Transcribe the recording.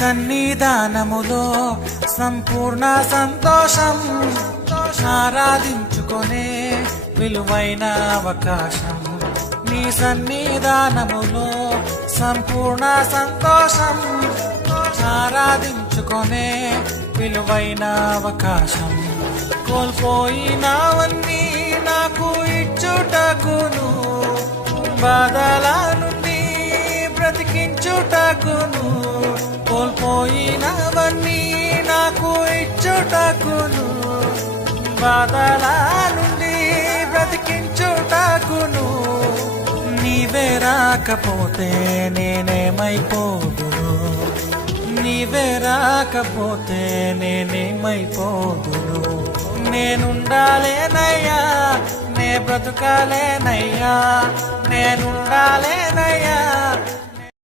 సన్నిధానములో సంపూర్ణ సంతోషం, ఆరాధించుకొనే విలువైన అవకాశం. నీ సన్నిధానములో సంపూర్ణ సంతోషం, ఆరాధించుకొనే విలువైన అవకాశం. కోల్పోయినవన్నీ నాకు ఇచ్చుటకును, బాధల నుండి బ్రతికించుటకును. కోల్పోయినవన్నీ నాకు ఇచ్చుటకును, బాధల నుండి బ్రతికించుటకును. నీవే రాకపోతే నేనేమైపోదును, నీవే రాకపోతే నేనేమైపోదును. నేనుండాలేనయ్యా, నే బ్రతుకాలేనయ్యా, నేనుండాలేనయ్యా,